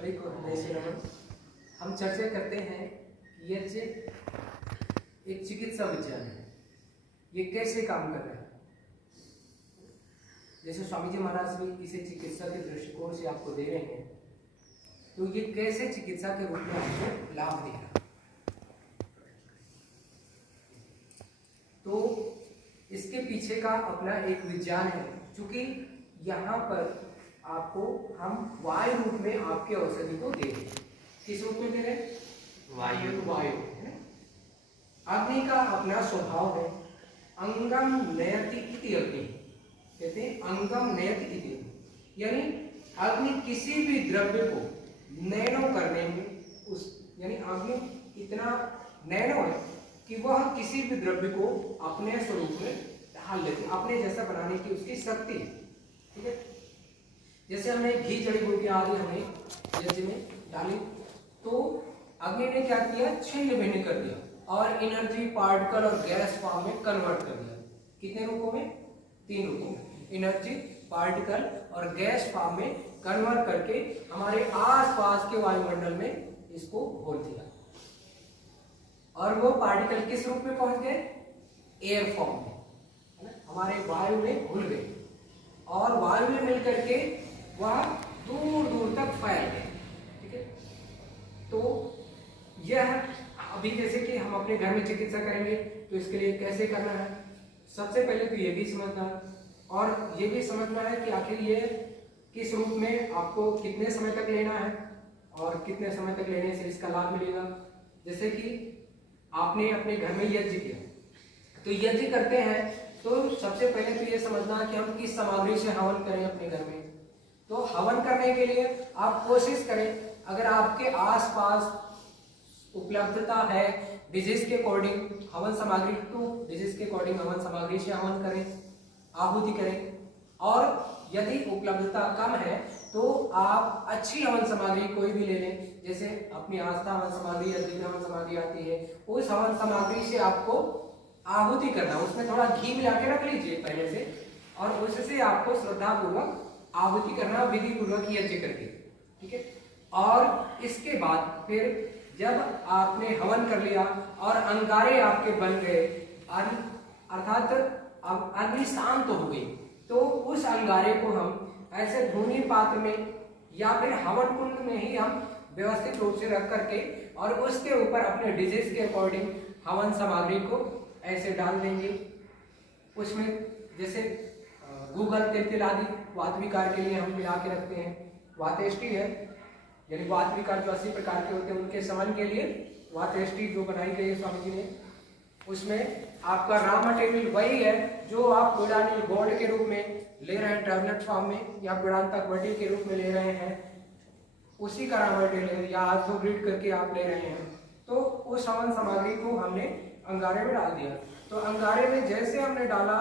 सभी को हृदय से नमन। हम चर्चा करते हैं कि यह एक चिकित्सा विज्ञान है, ये कैसे काम कर रहा है। जैसे स्वामी जी महाराज भी इसे चिकित्सा के दृष्टिकोण से आपको दे रहे हैं, तो ये कैसे चिकित्सा के रूप में आपको लाभ दे रहा है। तो इसके पीछे का अपना एक विज्ञान है, क्योंकि यहाँ पर आपको हम वायु रूप में आपके औषधि को दे रहे हैं। किस रूप में दे रहे हैं? वायु है। अग्नि का अपना स्वभाव है, अंगम नयति इति अग्नि, कहते हैं अंगम नयति इति, यानी अग्नि किसी भी द्रव्य को नैनो करने में यानी अग्नि इतना नैनो है कि वह किसी भी द्रव्य को अपने स्वरूप में ढाल लेती है, अपने जैसा बनाने की उसकी शक्ति है। ठीक है, जैसे हमने घी जड़ी बूटियां आदि हमने यज्ञ में डाली, तो अग्नि ने क्या किया? छिन्न भिन्न कर दिया और एनर्जी पार्टिकल और गैस फॉर्म में कन्वर्ट कर दिया। कितने रूपों में? 3 रूपों में, एनर्जी पार्टिकल और गैस फॉर्म में कन्वर्ट करके हमारे आसपास के वायुमंडल में इसको घोल दिया। और वो पार्टिकल किस रूप में पहुंच गए? एयर फॉर्म में, हमारे वायु में घुल गए और वायु में मिलकर के वह दूर दूर तक फैल गए। ठीक है, तो यह अभी जैसे कि हम अपने घर में चिकित्सा करेंगे तो इसके लिए कैसे करना है, सबसे पहले तो ये भी समझना है और ये भी समझना है कि आखिर ये किस रूप में आपको कितने समय तक लेना है और कितने समय तक लेने से इसका लाभ मिलेगा। जैसे कि आपने अपने घर में यज्ञ किया, तो यज्ञ करते हैं तो सबसे पहले तो ये समझना है कि हम किस सामग्री से हवन करें अपने घर में। तो हवन करने के लिए आप कोशिश करें, अगर आपके आसपास उपलब्धता है डिजीज के अकॉर्डिंग हवन सामग्री, तो डिजीज के अकॉर्डिंग हवन सामग्री से हवन करें, आहुति करें। और यदि उपलब्धता कम है तो आप अच्छी हवन सामग्री कोई भी ले लें, जैसे अपनी आस्था हवन सामग्री या दिव्य हवन सामग्री आती है, उस हवन सामग्री से आपको आहुति करना, उसमें थोड़ा घी मिला के रख लीजिए पहले से, और उससे आपको श्रद्धा पूर्वक आहुति करना, विधि पूर्वक यज्ञ करके। ठीक है, और इसके बाद फिर जब आपने हवन कर लिया और अंगारे आपके बन गए, अर्थात अब अग्नि शांत हो गई, तो उस अंगारे को हम ऐसे धूनी पात्र में या फिर हवन कुंड में ही हम व्यवस्थित रूप से रख करके और उसके ऊपर अपने डिजीज के अकॉर्डिंग हवन सामग्री को ऐसे डाल देंगे। उसमें जैसे गूगल तिल आदि वात विकार के लिए हम मिला के रखते हैं, वातेष्टि है, यानी वात विकार जो 80 प्रकार के होते हैं उनके समन के लिए वातेष्टि जो बनाई गई है स्वामी जी ने, उसमें आपका रॉ मटेरियल वही है जो आप पिडानिल गोल्ड के रूप में ले रहे हैं टैबलेट फॉर्म में, या पिडांतक वटी के रूप में ले रहे हैं, उसी का रॉ मटेरियल या आर्थोग्रिड करके आप ले रहे हैं। तो उस हवन सामग्री को हमने अंगारे में डाल दिया, तो अंगारे में जैसे हमने डाला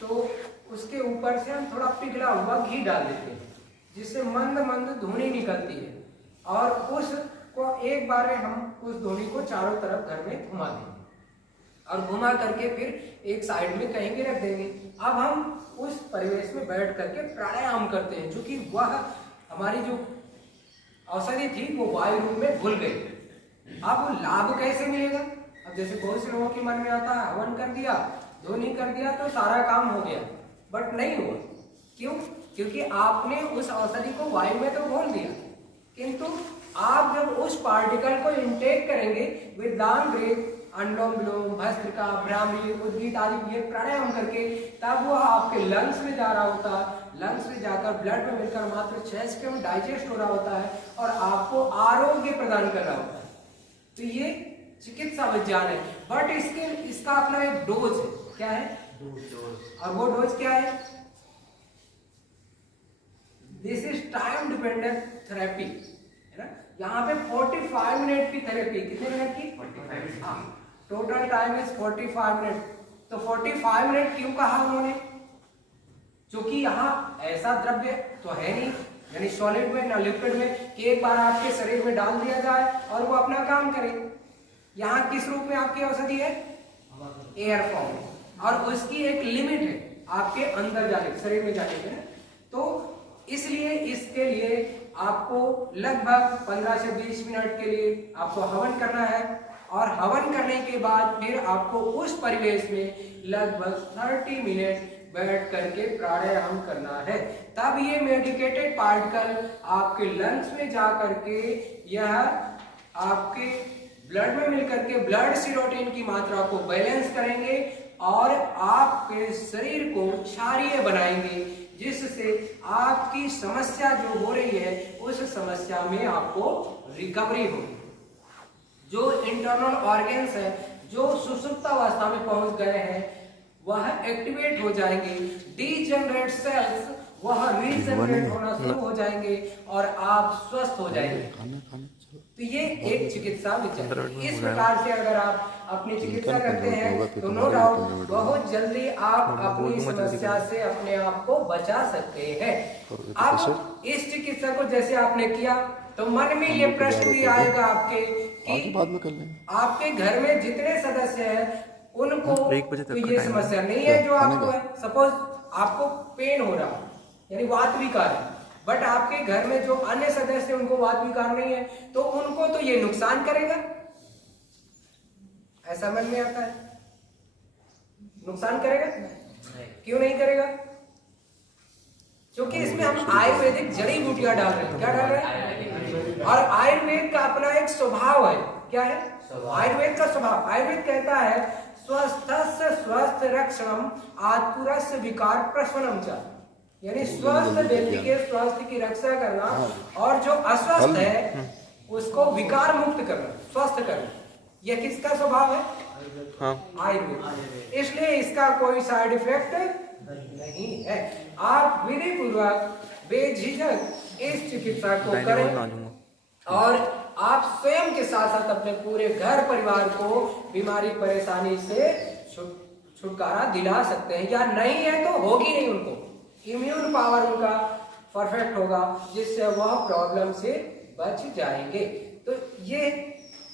तो उसके ऊपर से हम थोड़ा पिघला हुआ घी डाल देते हैं, जिससे मंद मंद धुनी निकलती है, और उसको एक बार हम उस धुनी को चारों तरफ घर में घुमा देंगे और घुमा करके फिर एक साइड में कहीं भी रख देंगे। अब हम उस परिवेश में बैठ करके प्राणायाम करते हैं, क्योंकि वह हमारी जो औषधि थी वो वायु रूप में घुल गई। अब लाभ कैसे मिलेगा? अब जैसे बहुत से लोगों के मन में आता है हवन कर दिया, ध्वनि कर दिया तो सारा काम हो गया, बट नहीं हुआ। क्यों? क्योंकि आपने उस औषधि को वायु में तो घोल दिया, किंतु आप जब उस पार्टिकल को इंटेक करेंगे विदान ब्रेथ, अनुलोम विलोम, भस्त्रिका, भ्रामरी, उद्गीत आदि ये प्राणायाम करके, तब वो आपके लंग्स में जा रहा होता है, लंग्स में जाकर ब्लड में मिलकर मात्र 6 सेकंड में डाइजेस्ट हो रहा होता है और आपको आरोग्य प्रदान कर रहा होता है। तो ये चिकित्सा विज्ञान है, बट इसका अपना एक डोज है। क्या है? डोज। और वो डोज क्या है? This is time dependent therapy, है ना। यहाँ पे 45 मिनट की थेरेपी, कितने मिनट की? 45। हाँ, टोटल टाइम इज 45 मिनट। तो 45 मिनट क्यों कहा उन्होंने? क्योंकि यहाँ ऐसा द्रव्य तो है नहीं, यानी सॉलिड में ना लिक्विड में, कि एक बार आपके शरीर में डाल दिया जाए और वो अपना काम करे। यहाँ किस रूप में आपकी औषधि है? एयर फॉर्म, और उसकी एक लिमिट है आपके अंदर जाने, शरीर में जाने की। तो इसलिए इसके लिए आपको लगभग 15 से 20 मिनट के लिए आपको हवन करना है और हवन करने के बाद फिर आपको उस परिवेश में लगभग 30 मिनट बैठ करके प्राणायाम करना है। तब ये मेडिकेटेड पार्टिकल आपके लंग्स में जा करके यह आपके ब्लड में मिलकर के ब्लड सीरोटिन की मात्रा को बैलेंस करेंगे और आपके शरीर को क्षारीय बनाएंगे, जिससे आपकी समस्या जो हो रही है उस समस्या में आपको रिकवरी होगी। जो इंटरनल ऑर्गन्स है जो सुषुप्तावस्था में पहुंच गए हैं वह एक्टिवेट हो जाएंगे, डीजनरेट सेल्स वह रीजनरेट होना शुरू हो जाएंगे और आप स्वस्थ हो जाएंगे। तो ये एक चिकित्सा विचार। इस प्रकार से अगर आप अपनी चिकित्सा करते हैं तो नो डाउट बहुत जल्दी आप अपनी समस्या से अपने आप को बचा सकते हैं। अब इस चिकित्सा को जैसे आपने किया तो मन में ये प्रश्न भी आएगा आपके कि बाद में कर लेंगे, आपके घर में जितने सदस्य हैं उनको तो ये समस्या नहीं है जो आपको है। सपोज आपको पेन हो रहा यानी वात विकार है, बट आपके घर में जो अन्य सदस्य उनको वात विकार नहीं है तो उनको तो ये नुकसान करेगा, ऐसा मन में आता है। नुकसान करेगा? क्यों नहीं करेगा? क्योंकि इसमें हम आयुर्वेदिक जड़ी बूटियां डाल रहे हैं। क्या डाल रहे हैं? और आयुर्वेद का अपना एक स्वभाव है। क्या है आयुर्वेद का स्वभाव? आयुर्वेद कहता है स्वस्थस्य स्वस्थ रक्षणम आतुरस्य विकार प्रशमनम च, यानी स्वस्थ व्यक्ति के स्वास्थ्य की रक्षा करना और जो अस्वस्थ है उसको विकार मुक्त करना, स्वस्थ करना, यह किसका स्वभाव है? आयुर्वेद। इसलिए इसका कोई साइड इफेक्ट नहीं है। आप विधि पूर्वक बेझिझक इस चिकित्सा को करें और आप स्वयं के साथ साथ अपने पूरे घर परिवार को बीमारी परेशानी से छुटकारा दिला सकते हैं। या नहीं है तो होगी नहीं, उनको इम्यून पावर उनका परफेक्ट होगा जिससे वह प्रॉब्लम से बच जाएंगे। तो ये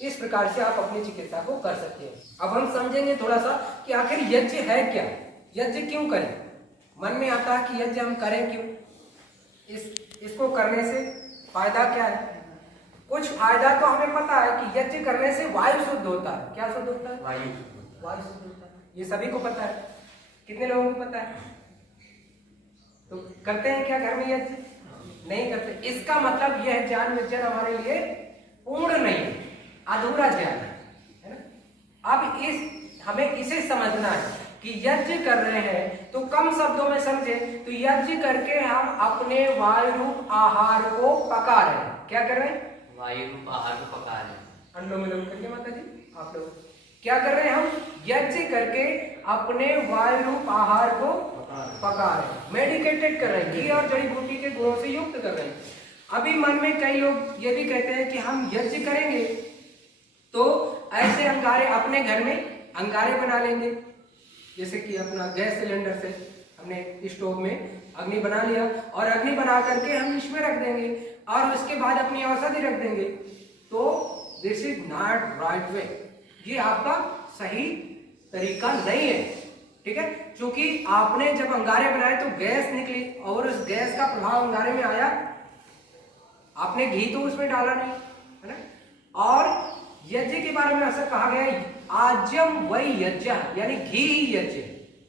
इस प्रकार से आप अपनी चिकित्सा को कर सकते हैं। अब हम समझेंगे थोड़ा सा कि आखिर यज्ञ है क्या, यज्ञ क्यों करें। मन में आता है कि यज्ञ हम करें क्यों, इसको करने से फायदा क्या है। कुछ फायदा तो हमें पता है कि यज्ञ करने से वायु शुद्ध होता है। क्या शुद्ध होता है? वायु शुद्ध होता है, ये सभी को पता है। कितने लोगों को पता है? तो करते हैं क्या घर में यज्ञ? नहीं करते। इसका मतलब यह ज्ञान विज्ञान हमारे लिए पूर्ण नहीं है, अधूरा ज्ञान है ना। अब हमें इसे समझना है कि यज्ञ कर रहे हैं तो कम शब्दों में समझे तो यज्ञ करके हम अपने वायु रूप आहार को पका रहे हैं। क्या कर रहे हैं? वायु रूप आहार को पका रहे हैं। अनुलोम विलोम करके माता जी आप लोग क्या कर रहे हैं? हम यज्ञ करके अपने वायु रूप आहार को पका रहे हैं, मेडिकेटेड कर रहे हैं, घी और जड़ी बूटी के गुणों से युक्त कर रहे हैं। अभी मन में कई लोग ये भी कहते हैं कि हम यज्ञ करेंगे तो ऐसे अंगारे अपने घर में अंगारे बना लेंगे, जैसे कि अपना गैस सिलेंडर से हमने स्टोव में अग्नि बना लिया और अग्नि बना करके हम इसमें रख देंगे और उसके बाद अपनी औषधि रख देंगे। तो this is not right way, ये आपका सही तरीका नहीं है। ठीक है, क्योंकि आपने जब अंगारे बनाए तो गैस निकली और उस गैस का प्रभाव अंगारे में आया, आपने घी तो उसमें डाला नहीं है ना। और यज्ञ के बारे में ऐसा कहा गया है आज्यम वही यज्ञ, यानी घी ही यज्ञ।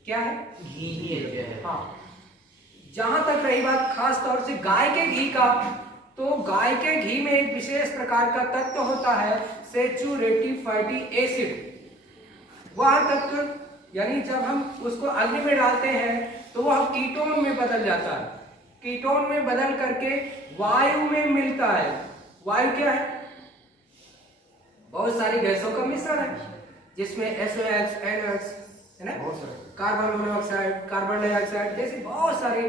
क्या है? घी ही यज्ञ है। हाँ, जहां तक रही बात खास तौर से गाय के घी का, तो गाय के घी में एक विशेष प्रकार का तत्व होता है सैचुरेटिव फैटी एसिड। वह तत्व यानी जब हम उसको अग्नि में डालते हैं तो वह कीटोन में बदल जाता है, कीटोन में बदल करके वायु में मिलता है। वायु क्या है? बहुत सारी गैसों का मिश्रण है जिसमें SOx, NOx है ना, कार्बन मोनोऑक्साइड, कार्बन डाइऑक्साइड जैसी बहुत सारी,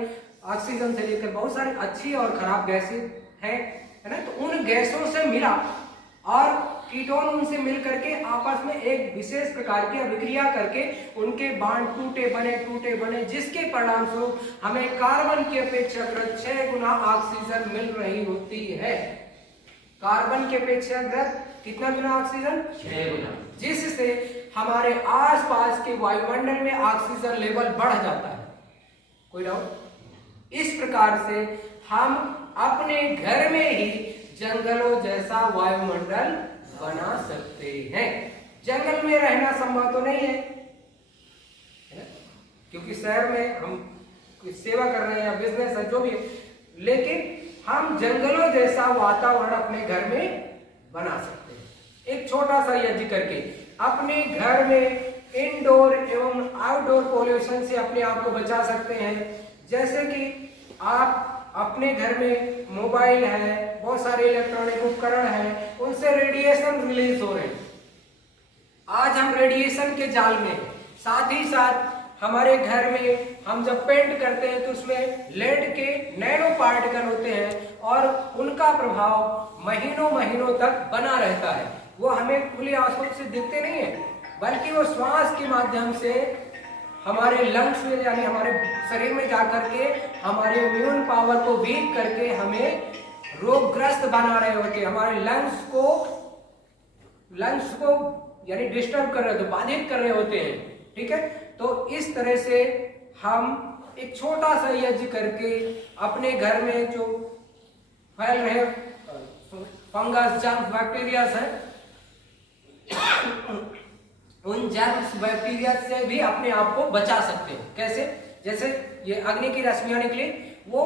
ऑक्सीजन से लेकर बहुत सारी अच्छी और खराब गैसें हैं है ना। तो उन गैसों से मिला और कीटोन उनसे मिल करके आपस में एक विशेष प्रकार की अभिक्रिया करके उनके बांड टूटे बने जिसके परिणाम स्वरूप हमें कार्बन की अपेक्षाकृत 6 गुना ऑक्सीजन मिल रही होती है। कार्बन की अपेक्षाकृत कितना गुना ऑक्सीजन? 6 गुना, जिससे हमारे आसपास के वायुमंडल में ऑक्सीजन लेवल बढ़ जाता है। कोई डाउट? इस प्रकार से हम अपने घर में ही जंगलों जैसा वायुमंडल बना सकते हैं। जंगल में रहना संभव तो नहीं है क्योंकि शहर में हम कोई सेवा कर रहे हैं या बिजनेस है जो भी है, लेकिन हम जंगलों जैसा वातावरण अपने घर में बना सकते हैं। एक छोटा सा यज्ञ करके अपने घर में इंडोर एवं आउटडोर पोल्यूशन से अपने आप को बचा सकते हैं। जैसे कि आप अपने घर में मोबाइल है, बहुत सारे इलेक्ट्रॉनिक उपकरण हैं, उनसे रेडिएशन रिलीज हो रहे हैं। आज हम रेडिएशन के जाल में, साथ ही साथ हमारे घर में हम जब पेंट करते हैं तो उसमें लेड के नैनो पार्टिकल होते हैं और उनका प्रभाव महीनों महीनों तक बना रहता है। वो हमें खुली आंखों से दिखते नहीं है, बल्कि वो श्वास के माध्यम से हमारे लंग्स में यानी हमारे शरीर में जाकर के हमारे इम्यून पावर को वीक करके हमें रोगग्रस्त बना रहे होते हैं। हमारे लंग्स को यानी डिस्टर्ब कर रहे होते, बाधित कर रहे होते हैं। ठीक है, तो इस तरह से हम एक छोटा सा यज्ञ करके अपने घर में जो फैल रहे फंगस, जर्म्स, बैक्टीरिया है, उन जर्म्स बैक्टीरिया से भी अपने आप को बचा सकते हैं। कैसे? जैसे ये अग्नि की रश्मियां निकली, वो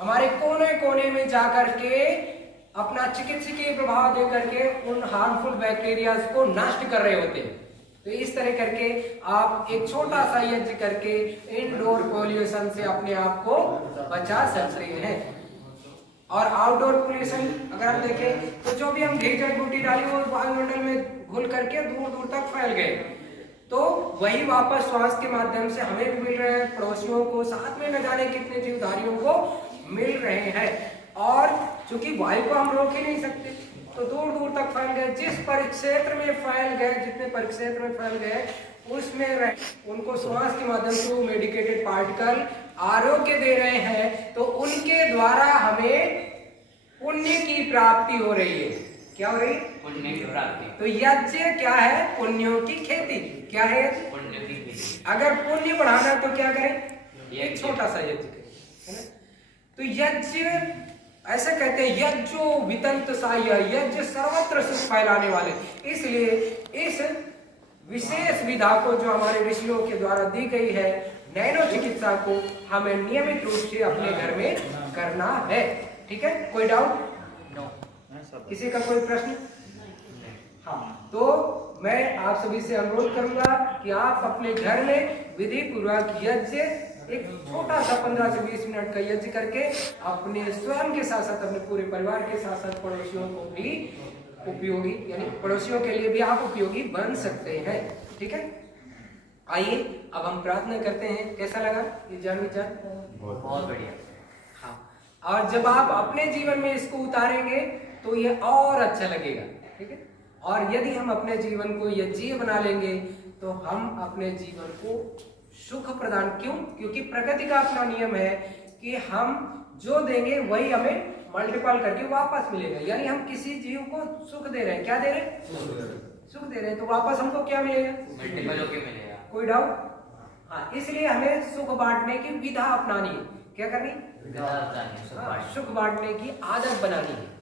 हमारे कोने कोने में जाकर के अपना चिकित्सकीय प्रभाव दे करके उन हार्मफुल बैक्टीरिया को नष्ट कर रहे होते हैं। तो इस तरह करके आप एक छोटा सा यज्ञ करके इंडोर पोल्यूशन से अपने आप को बचा सकते हैं। और आउटडोर पोल्यूशन अगर आप देखें तो जो भी हम घी जड़ी बूटी डाली वो वायुमंडल में घुल करके दूर दूर तक फैल गए, तो वही वापस श्वास के माध्यम से हमें भी मिल रहे हैं, पड़ोसियों को, साथ में न जाने कितने जीवधारियों को मिल रहे हैं। और चूंकि वायु को हम रोक ही नहीं सकते तो दूर दूर तक फैल गए। जिस परिक्षेत्र में फैल गए, जितने परिक्षेत्र में फैल गए उसमें उनको श्वास के माध्यम से वो मेडिकेटेड पार्टिकल आरोग्य दे रहे हैं, तो उनके द्वारा हमें पुण्य की प्राप्ति हो रही है। क्या हो रही है? पुण्य की प्राप्ति। तो यज्ञ क्या है? पुण्यों की खेती। क्या है? पुण्य की खेती। अगर पुण्य बढ़ाना तो क्या करें? एक छोटा सा यज्ञ करें, है ना? तो यज्ञ ऐसे कहते हैं यज्ञो वितंत साह्य, यज्ञ सर्वत्र सुख फैलाने वाले। इसलिए इस विशेष विधा को जो हमारे ऋषियों के द्वारा दी गई है, नैनो चिकित्सा को हमें नियमित रूप से अपने घर में करना है। ठीक है, कोई डाउट? नो। किसी का कोई प्रश्न? हाँ, तो मैं आप सभी से अनुरोध करूंगा कि आप अपने घर में विधि पूर्वक यज्ञ एक छोटा सा 15 से 20 मिनट का यज्ञ करके अपने स्वयं के साथ साथ अपने पूरे परिवार के साथ साथ पड़ोसियों को भी उपयोगी, यानी पड़ोसियों के लिए भी आप उपयोगी बन सकते हैं। ठीक है, आइए अब हम प्रार्थना करते हैं। कैसा लगा ये जान विचार? बहुत बढ़िया। हाँ, और जब आप अपने जीवन में इसको उतारेंगे तो ये और अच्छा लगेगा। ठीक है, और यदि हम अपने जीवन को यज्ञ बना लेंगे तो हम अपने जीवन को सुख प्रदान, क्यों? क्योंकि प्रकृति का अपना नियम है कि हम जो देंगे वही हमें मल्टीपल करके वापस मिलेगा। यानी हम किसी जीव को सुख दे रहे हैं, क्या दे रहे हैं? सुख दे रहे हैं, तो वापस हमको क्या मिलेगा? मल्टीपल होके मिलेगा। कोई डाउट? हाँ, इसलिए हमें सुख बांटने की विधा अपनानी है। क्या करनी? सुख बांटने की आदत बनानी है।